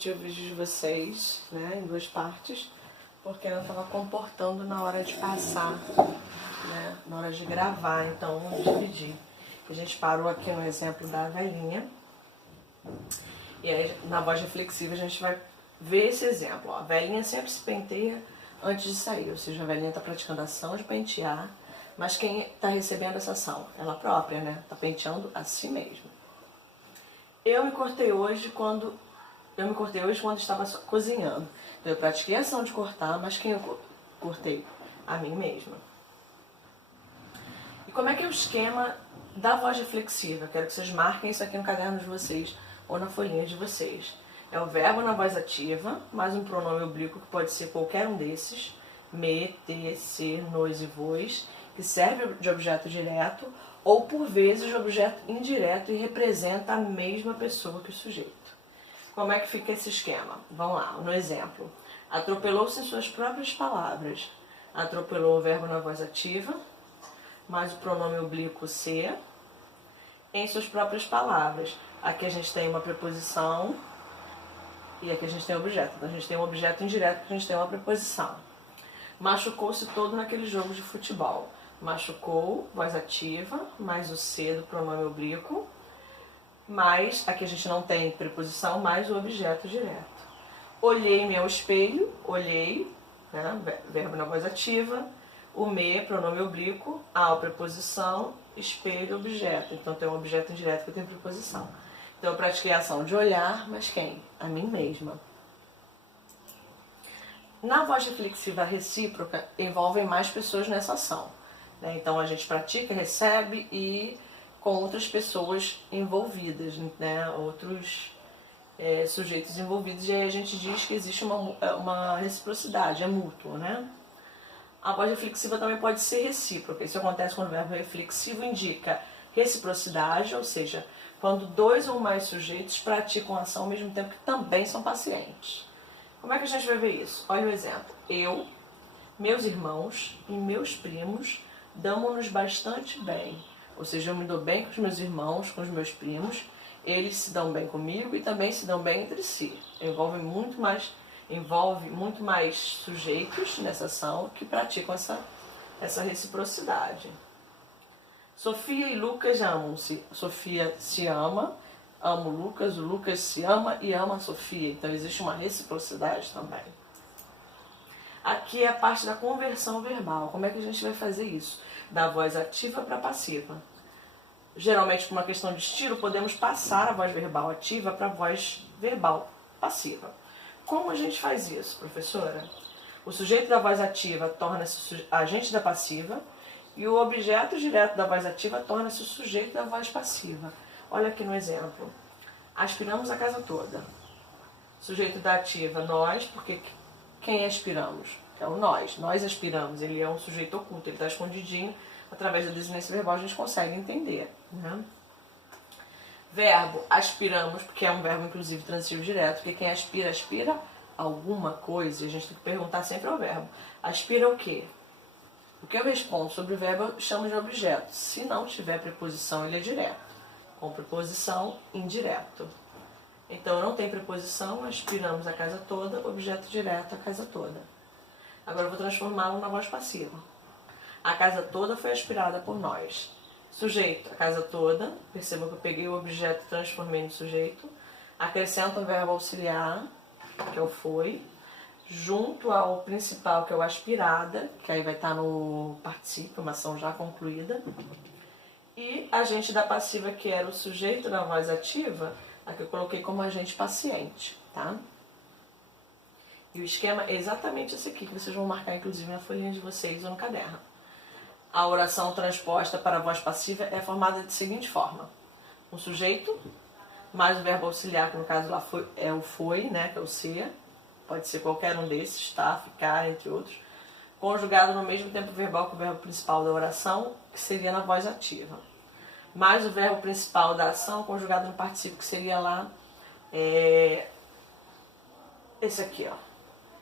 repetir o vídeo de vocês, né, em 2 partes, porque eu não estava comportando na hora de passar, né, na hora de gravar, então eu dividi. A gente parou aqui no exemplo da velhinha, e aí na voz reflexiva a gente vai ver esse exemplo. Ó. A velhinha sempre se penteia antes de sair, ou seja, a velhinha está praticando a ação de pentear, mas quem está recebendo essa ação? Ela própria, né? Está penteando a si mesma. Eu me cortei hoje quando estava cozinhando. Então eu pratiquei a ação de cortar, mas quem eu cortei? A mim mesma. E como é que é o esquema da voz reflexiva? Quero que vocês marquem isso aqui no caderno de vocês ou na folhinha de vocês. É o verbo na voz ativa, mais um pronome oblíquo que pode ser qualquer um desses, me, te, ser, nos e vos, que serve de objeto direto ou por vezes de objeto indireto e representa a mesma pessoa que o sujeito. Como é que fica esse esquema? Vamos lá, no exemplo. Atropelou-se em suas próprias palavras. Atropelou o verbo na voz ativa, mais o pronome oblíquo ser, em suas próprias palavras. Aqui a gente tem uma preposição e aqui a gente tem um objeto. Então a gente tem um objeto indireto porque a gente tem uma preposição. Machucou-se todo naquele jogo de futebol. Machucou, voz ativa, mais o ser do pronome oblíquo, mais, aqui a gente não tem preposição, mais o objeto direto. Olhei-me ao espelho, olhei, né, verbo na voz ativa, o me, pronome oblíquo, ao, preposição, espelho, objeto. Então tem um objeto indireto que tem preposição. Então eu pratiquei a ação de olhar, mas quem? A mim mesma. Na voz reflexiva recíproca, envolvem mais pessoas nessa ação. Né? Então a gente pratica, recebe e com outras pessoas envolvidas, né? Outros sujeitos envolvidos, e aí a gente diz que existe uma reciprocidade, é mútuo, né? A voz reflexiva também pode ser recíproca. Isso acontece quando o verbo reflexivo indica reciprocidade, ou seja, quando 2 ou mais sujeitos praticam a ação ao mesmo tempo que também são pacientes. Como é que a gente vai ver isso? Olha o exemplo. Eu, meus irmãos e meus primos damos-nos bastante bem. Ou seja, eu me dou bem com os meus irmãos, com os meus primos, eles se dão bem comigo e também se dão bem entre si. Envolve muito mais sujeitos nessa ação que praticam essa reciprocidade. Sofia e Lucas amam-se. Sofia se ama, ama o Lucas se ama e ama a Sofia. Então existe uma reciprocidade também. Aqui é a parte da conversão verbal. Como é que a gente vai fazer isso? Da voz ativa para passiva. Geralmente, por uma questão de estilo, podemos passar a voz verbal ativa para a voz verbal passiva. Como a gente faz isso, professora? O sujeito da voz ativa torna-se agente da passiva e o objeto direto da voz ativa torna-se o sujeito da voz passiva. Olha aqui no exemplo. Aspiramos a casa toda. Sujeito da ativa, nós, porque quem aspiramos? É o nós. Nós aspiramos. Ele é um sujeito oculto, ele está escondidinho. Através da desinência verbal a gente consegue entender. Né? Verbo, aspiramos, porque é um verbo inclusive transitivo direto, porque quem aspira, aspira alguma coisa. E a gente tem que perguntar sempre ao verbo. Aspira o quê? O que eu respondo sobre o verbo eu chamo de objeto. Se não tiver preposição, ele é direto. Com preposição, indireto. Então não tem preposição, aspiramos a casa toda, objeto direto, a casa toda. Agora eu vou transformá-lo na voz passiva. A casa toda foi aspirada por nós. Sujeito, a casa toda. Percebam que eu peguei o objeto e transformei no sujeito. Acrescento o verbo auxiliar, que é o foi, junto ao principal, que é o aspirada, que aí vai estar no particípio, uma ação já concluída. E agente da passiva, que era o sujeito da voz ativa, aqui eu coloquei como agente paciente, tá? E o esquema é exatamente esse aqui, que vocês vão marcar inclusive na folhinha de vocês ou no caderno. A oração transposta para a voz passiva é formada de seguinte forma. Um sujeito, mais o verbo auxiliar, que no caso lá é o foi, né, que é o ser. Pode ser qualquer um desses, estar, ficar, entre outros. Conjugado no mesmo tempo verbal que o verbo principal da oração, que seria na voz ativa. Mais o verbo principal da ação, conjugado no particípio, que seria lá esse aqui, ó.